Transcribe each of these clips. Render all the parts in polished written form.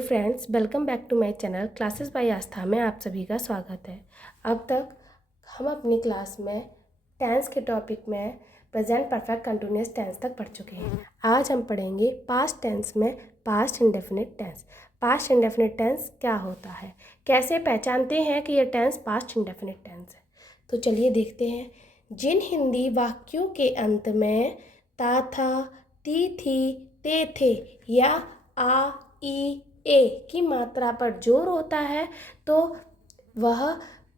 Friends, welcome back to my channel classes by Aastha में आप सभी का स्वागत है। अब तक हम अपनी क्लास में टेंस के टॉपिक में प्रेजेंट परफेक्ट कंटिन्यूअस टेंस तक पढ़ चुके हैं। आज हम पढ़ेंगे पास्ट टेंस में past indefinite tense. Past indefinite tense क्या होता है, कैसे पहचानते हैं कि यह टेंस पास्ट इंडेफिनिट टेंस है। तो चलिए देखते हैं। जिन हिंदी वाक्यों के अंत में ता था, ती थी, ते थे या आ, ई, ए की मात्रा पर जोर होता है तो वह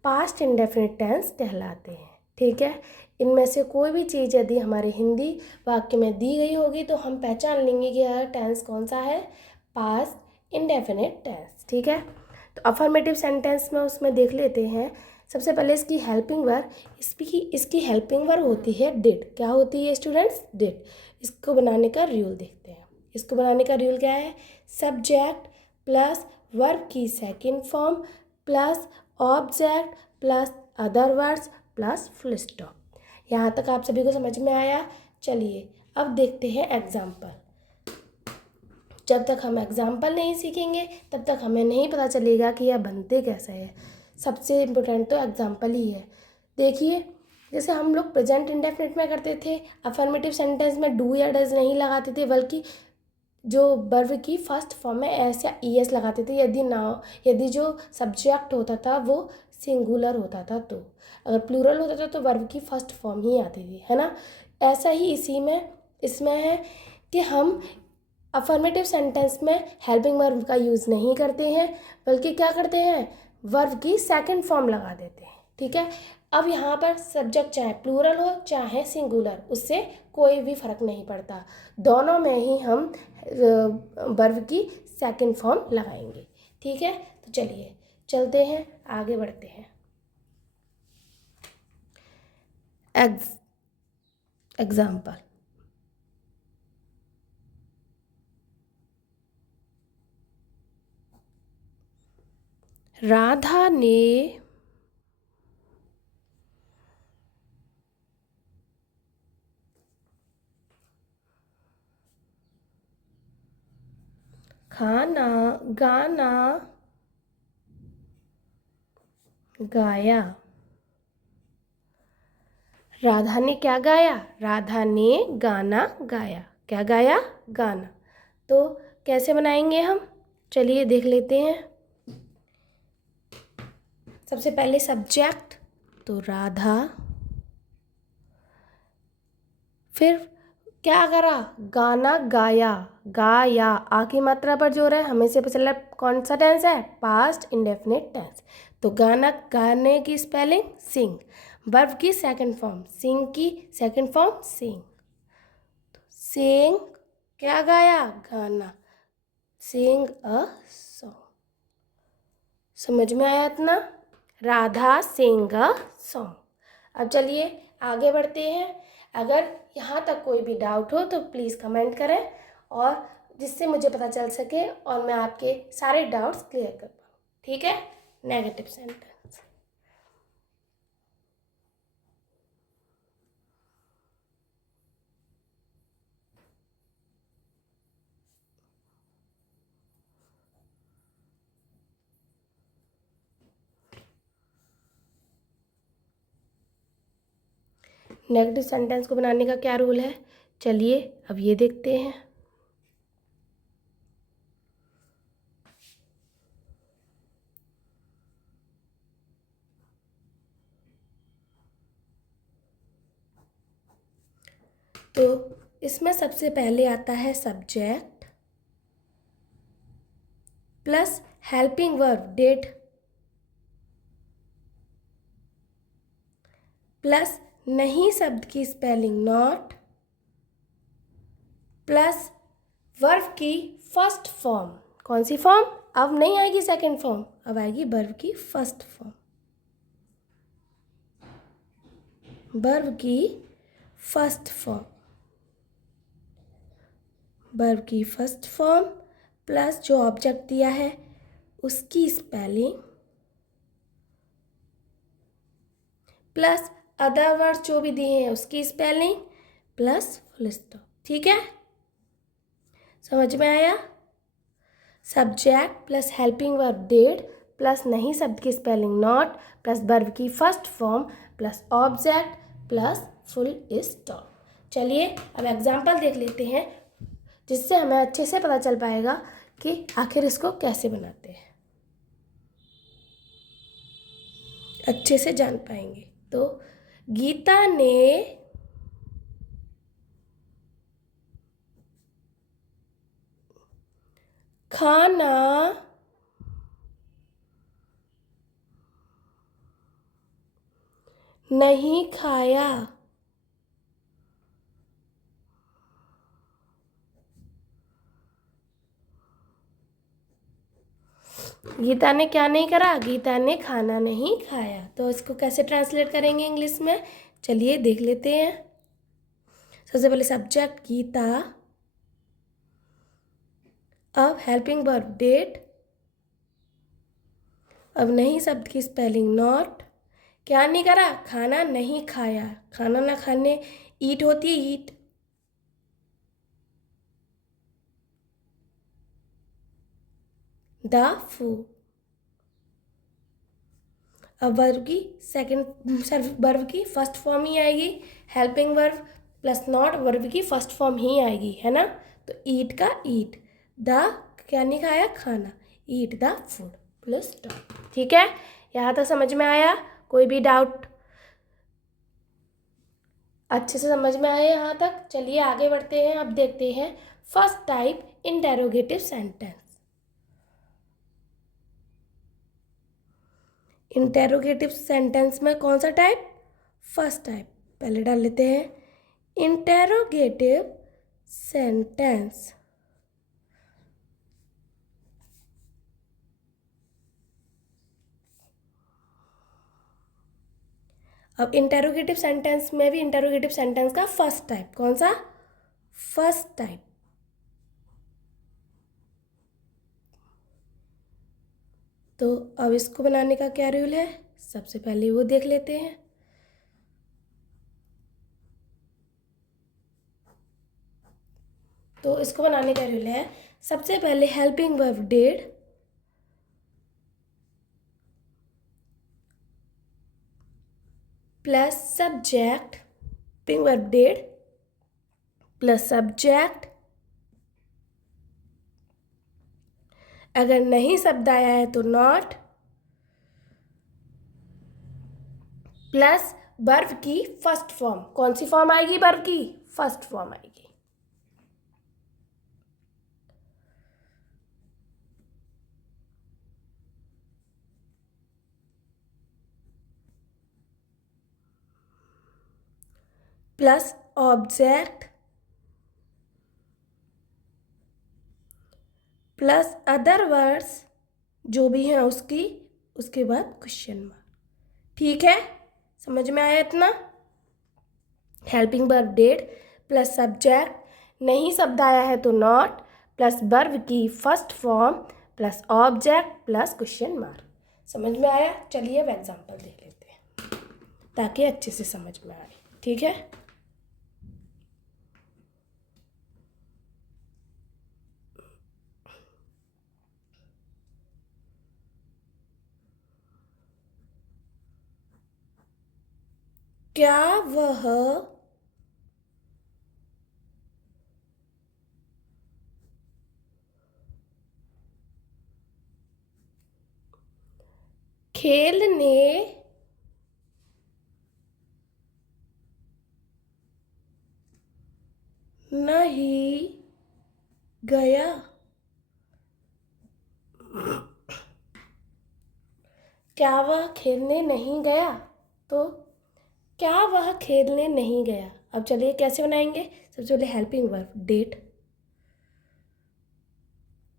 पास्ट इंडेफिनिट टेंस कहलाते हैं। ठीक है, इनमें से कोई भी चीज़ यदि हमारे हिंदी वाक्य में दी गई होगी तो हम पहचान लेंगे कि यह टेंस कौन सा है, पास्ट इंडेफिनिट टेंस। ठीक है, तो अफर्मेटिव सेंटेंस में उसमें देख लेते हैं। सबसे पहले इसकी हेल्पिंग वर्ब, इसकी हेल्पिंग वर्ब होती है डिड। क्या होती है स्टूडेंट्स? डिड। इसको बनाने का रूल देखते हैं। इसको बनाने का रूल क्या है? सब्जेक्ट प्लस वर्ब की second form plus object plus other words plus full stop. यहाँ तक आप सभी को समझ में आया? चलिए अब देखते हैं एग्जाम्पल। जब तक हम एग्जाम्पल नहीं सीखेंगे तब तक हमें नहीं पता चलेगा कि यह बनते कैसे है। सबसे इम्पोर्टेंट तो एग्जाम्पल ही है। देखिए, जैसे हम लोग प्रेजेंट इंडेफिनिट में करते थे, अफर्मेटिव सेंटेंस में डू या डज नहीं लगाते थे, बल्कि जो वर्ब की फर्स्ट फॉर्म में एस या ई एस लगाते थे। यदि जो सब्जेक्ट होता था वो सिंगुलर होता था, तो अगर प्लूरल होता था तो वर्ब की फर्स्ट फॉर्म ही आती थी, है ना। ऐसा ही इसमें है कि हम अफर्मेटिव सेंटेंस में हेल्पिंग वर्ब का यूज़ नहीं करते हैं, बल्कि क्या करते हैं, वर्ब की सेकंड फॉर्म लगा देते हैं। ठीक है, अब यहाँ पर सब्जेक्ट चाहे प्लूरल हो चाहे सिंगुलर, उससे कोई भी फर्क नहीं पड़ता, दोनों में ही हम वर्ब की सेकंड फॉर्म लगाएंगे। ठीक है, तो चलिए चलते हैं, आगे बढ़ते हैं। एग्जाम्पल, राधा ने गाना गाया। राधा ने क्या गाया? राधा ने गाना गाया। क्या गाया? गाना। तो कैसे बनाएंगे हम? चलिए देख लेते हैं। सबसे पहले सब्जेक्ट, तो राधा, फिर क्या करा? गाना गाया। गाया, आ की मात्रा पर जोर है, हमें से पता चला कौन सा टेंस है, पास्ट इंडेफिनिट टेंस। तो गाना, गाने की स्पेलिंग सिंग, वर्ब की सेकंड फॉर्म, सिंग की सेकंड फॉर्म सिंग। तो सिंग, क्या गाया? गाना, सिंग अ सॉन्ग। समझ में आया इतना? राधा सिंग अ सॉन्ग। अब चलिए आगे बढ़ते हैं। अगर यहाँ तक कोई भी डाउट हो तो प्लीज़ कमेंट करें, और जिससे मुझे पता चल सके और मैं आपके सारे डाउट्स क्लियर कर पाऊँ। ठीक है, नेगेटिव सेंटेंस। नेगेटिव सेंटेंस को बनाने का क्या रूल है, चलिए अब ये देखते हैं। तो इसमें सबसे पहले आता है subject plus helping verb did plus नहीं शब्द की स्पेलिंग नॉट प्लस वर्ब की फर्स्ट फॉर्म। कौन सी फॉर्म? अब नहीं आएगी सेकंड फॉर्म, अब आएगी वर्ब की फर्स्ट फॉर्म। वर्ब की फर्स्ट फॉर्म, वर्ब की फर्स्ट फॉर्म प्लस जो ऑब्जेक्ट दिया है उसकी स्पेलिंग प्लस अदर वर्ड्स जो भी दिए हैं उसकी स्पेलिंग प्लस फुल स्टॉप। ठीक है, समझ में आया? Subject plus helping verb did plus नहीं शब्द की स्पेलिंग नॉट प्लस वर्ब की first form plus object plus full stop. चलिए अब एग्जाम्पल देख लेते हैं, जिससे हमें अच्छे से पता चल पाएगा कि आखिर इसको कैसे बनाते हैं, अच्छे से जान पाएंगे। तो गीता ने खाना नहीं खाया। गीता ने क्या नहीं करा? गीता ने खाना नहीं खाया। तो इसको कैसे ट्रांसलेट करेंगे इंग्लिश में? चलिए देख लेते हैं। सबसे पहले सब्जेक्ट गीता, अब हेल्पिंग वर्ब डिड, अब नहीं शब्द की स्पेलिंग नॉट, क्या नहीं करा? खाना नहीं खाया। खाना ना खाने ईट होती है, ईट। The food. अब वर्ब की वर्ब की फर्स्ट फॉर्म ही आएगी, helping verb plus not verb की फर्स्ट फॉर्म ही आएगी, है ना। तो ईट का ईट, द क्या नहीं खाया? खाना, ईट द फूड प्लस स्टॉप। ठीक है, यहाँ तक समझ में आया? कोई भी डाउट? अच्छे से समझ में आया यहाँ तक? चलिए आगे बढ़ते हैं। अब देखते हैं first type interrogative sentence. Interrogative sentence में कौन सा टाइप? First type. पहले डाल लेते हैं इंटेरोगेटिव सेंटेंस। अब इंटेरोगेटिव सेंटेंस में भी इंटेरोगेटिव सेंटेंस का फर्स्ट टाइप कौन सा? First type. तो अब इसको बनाने का क्या रूल है? सबसे पहले वो देख लेते हैं। तो इसको बनाने का रूल है, सबसे पहले helping verb did plus subject, helping verb did plus subject, अगर नहीं शब्द आया है तो नॉट, प्लस वर्ब की फर्स्ट फॉर्म। कौन सी फॉर्म आएगी? वर्ब की फर्स्ट फॉर्म आएगी। Plus object plus other words जो भी हैं उसकी, उसके बाद क्वेश्चन मार्क। ठीक है, समझ में आया इतना? Helping verb did plus subject, नहीं शब्द आया है तो नॉट, प्लस वर्ब की first form plus object plus question mark. समझ में आया? चलिए अब एग्जाम्पल देख लेते हैं ताकि अच्छे से समझ में आए। ठीक है, क्या वह खेलने नहीं गया? क्या वह खेलने नहीं गया? तो क्या वह खेलने नहीं गया। अब चलिए कैसे बनाएंगे। सबसे पहले हेल्पिंग वर्ब डिड,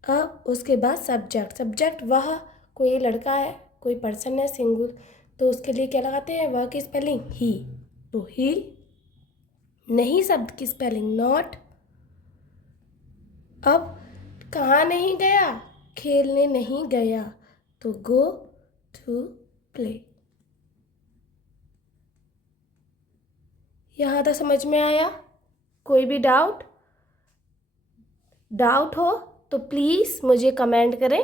अब उसके बाद सब्जेक्ट। सब्जेक्ट वह कोई लड़का है, कोई पर्सन है सिंगुलर, तो उसके लिए क्या लगाते हैं? वह की स्पेलिंग ही, तो ही। नहीं शब्द की स्पेलिंग नॉट। अब कहाँ नहीं गया? खेलने नहीं गया, तो गो टू प्ले। यहाँ तक समझ में आया? कोई भी डाउट हो तो प्लीज़ मुझे कमेंट करें,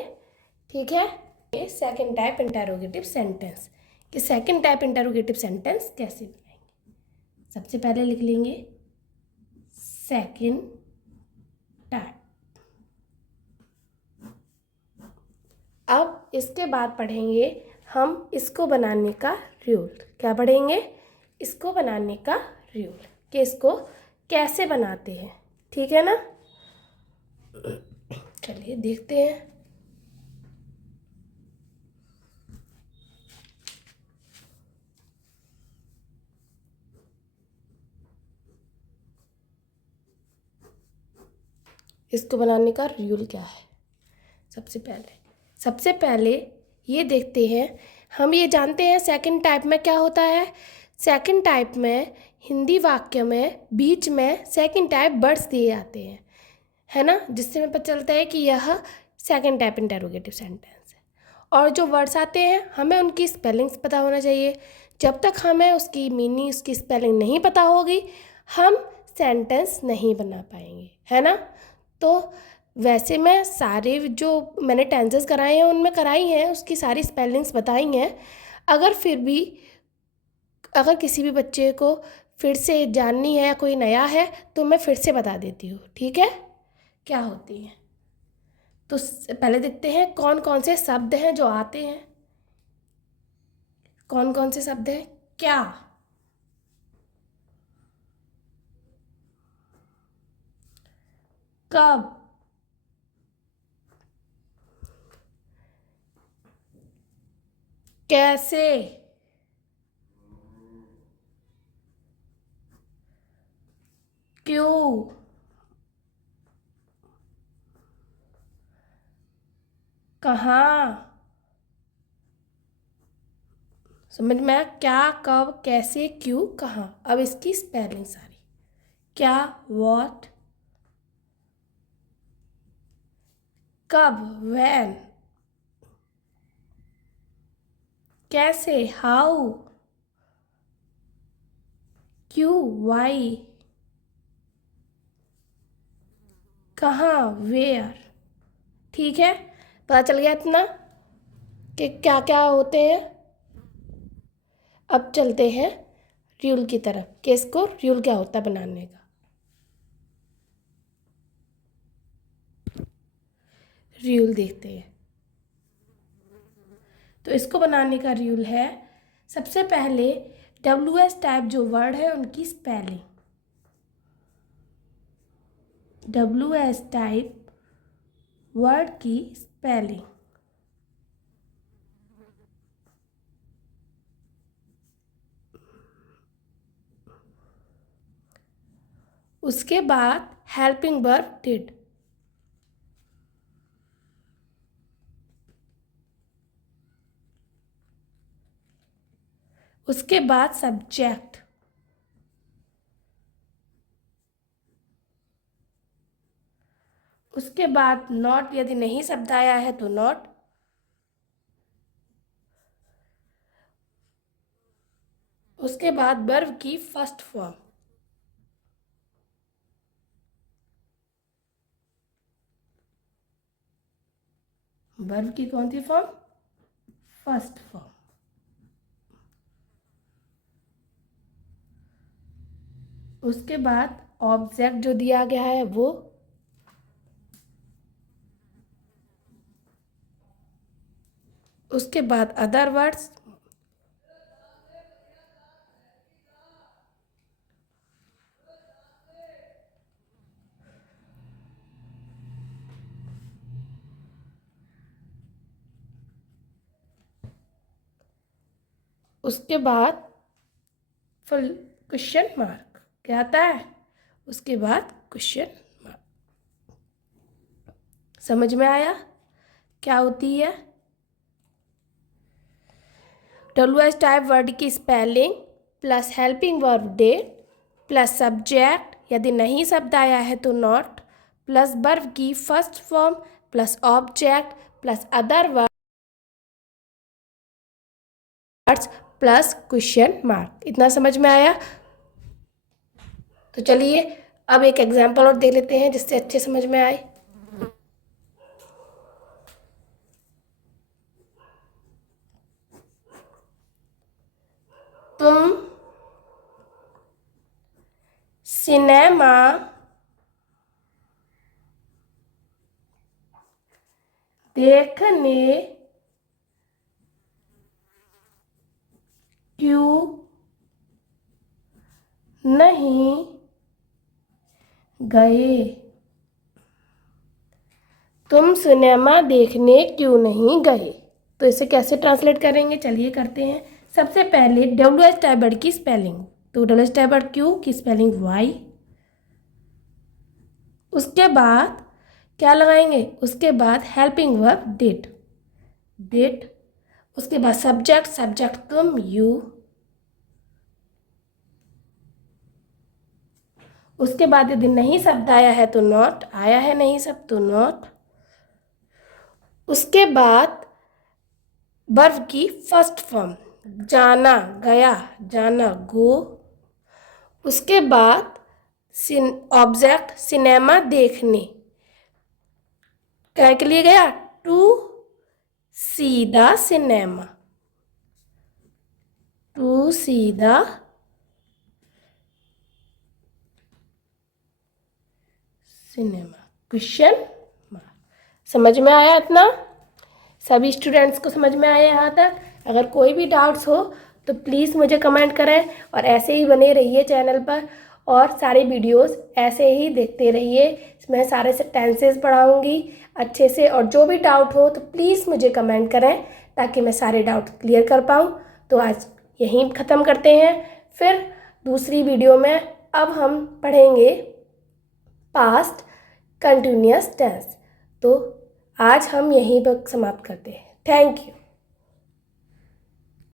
ठीक है। ये सेकंड टाइप इंटरोगेटिव सेंटेंस कि सेकंड टाइप इंटरोगेटिव सेंटेंस कैसे बनाएंगे। सबसे पहले लिख लेंगे सेकंड टाइप। अब इसके बाद पढ़ेंगे हम इसको बनाने का रूल। क्या पढ़ेंगे? इसको बनाने का रूल कि इसको कैसे बनाते हैं, ठीक है ना। चलिए देखते हैं। इसको बनाने का रूल क्या है। सबसे पहले ये देखते हैं। हम ये जानते हैं सेकंड टाइप में क्या होता है। सेकंड टाइप में हिंदी वाक्य में बीच में सेकंड टाइप वर्ड्स दिए जाते हैं, है ना, जिससे हमें पता चलता है कि यह सेकंड टाइप इंटरोगेटिव सेंटेंस है। और जो वर्ड्स आते हैं हमें उनकी स्पेलिंग्स पता होना चाहिए। जब तक हमें उसकी मीनिंग, उसकी स्पेलिंग नहीं पता होगी, हम सेंटेंस नहीं बना पाएंगे, है ना। तो वैसे मैं सारे जो मैंने टेंसेस कराए हैं उनमें कराई हैं, उसकी सारी स्पेलिंग्स बताई हैं। अगर किसी भी बच्चे को फिर से जाननी है, कोई नया है, तो मैं फिर से बता देती हूँ, ठीक है, क्या होती है। तो पहले देखते हैं कौन कौन से शब्द हैं जो आते हैं। कौन कौन से शब्द हैं? क्या, कब, कैसे, क्यों, कहाँ। समझ में आया? क्या, कब, कैसे, क्यों, कहाँ। अब इसकी स्पेलिंग सारी। क्या, व्हाट, कब, व्हेन, कैसे, हाउ, क्यों, वाई, कहाँ, वेयर। ठीक है, पता चल गया इतना कि क्या क्या होते हैं। अब चलते हैं रूल की तरफ कि इसको रूल क्या होता है बनाने का। रूल देखते हैं। तो इसको बनाने का रूल है, सबसे पहले WS टाइप जो वर्ड है उनकी स्पेलिंग। WS टाइप वर्ड की स्पेलिंग। उसके बाद हेल्पिंग वर्ब डिड। उसके बाद सब्जेक्ट। उसके बाद नॉट, यदि नहीं शब्द आया है तो नॉट। उसके बाद वर्ब की फर्स्ट फॉर्म। वर्ब की कौन सी फॉर्म? First form. उसके बाद ऑब्जेक्ट जो दिया गया है वो। उसके बाद अदर वर्ड्स। उसके बाद फुल क्वेश्चन मार्क। क्या आता है? उसके बाद क्वेश्चन मार्क। समझ में आया क्या होती है? WS टाइप वर्ड की spelling plus helping verb did plus subject, यदि नहीं शब्द आया है तो नॉट, प्लस वर्ब की first form plus object plus other words plus question mark. इतना समझ में आया? तो चलिए अब एक एग्जाम्पल और दे लेते हैं जिससे अच्छे समझ में आए। सिनेमा देखने क्यों नहीं गए? तुम सिनेमा देखने क्यों नहीं गए? तो इसे कैसे ट्रांसलेट करेंगे, चलिए करते हैं। सबसे पहले WH टाइबर्ड की स्पेलिंग, तो WH टाइबर्ड क्यू की स्पेलिंग वाई। उसके बाद क्या लगाएंगे? उसके बाद हेल्पिंग वर्ब डिड, डिड। उसके बाद सब्जेक्ट, सब्जेक्ट तुम यू। उसके बाद यदि नहीं शब्द आया है तो नॉट, आया है नहीं शब्द तो नॉट। उसके बाद वर्ब की फर्स्ट फॉर्म, जाना, गया, जाना, गो। उसके बाद ऑब्जेक्ट सिनेमा देखने, क्या के लिए गया? To see the cinema, to see the cinema. Question mark. समझ में आया इतना? सभी स्टूडेंट्स को समझ में आया यहाँ तक? अगर कोई भी डाउट्स हो तो प्लीज़ मुझे कमेंट करें और ऐसे ही बने रहिए चैनल पर और सारी वीडियोस ऐसे ही देखते रहिए। मैं सारे से टेंसेस पढ़ाऊँगी अच्छे से, और जो भी डाउट हो तो प्लीज़ मुझे कमेंट करें ताकि मैं सारे डाउट क्लियर कर पाऊँ। तो आज यहीं ख़त्म करते हैं, फिर दूसरी वीडियो में अब हम पढ़ेंगे पास्ट कंटिन्यूअस टेंस। तो आज हम यहीं पर समाप्त करते हैं। Thank you.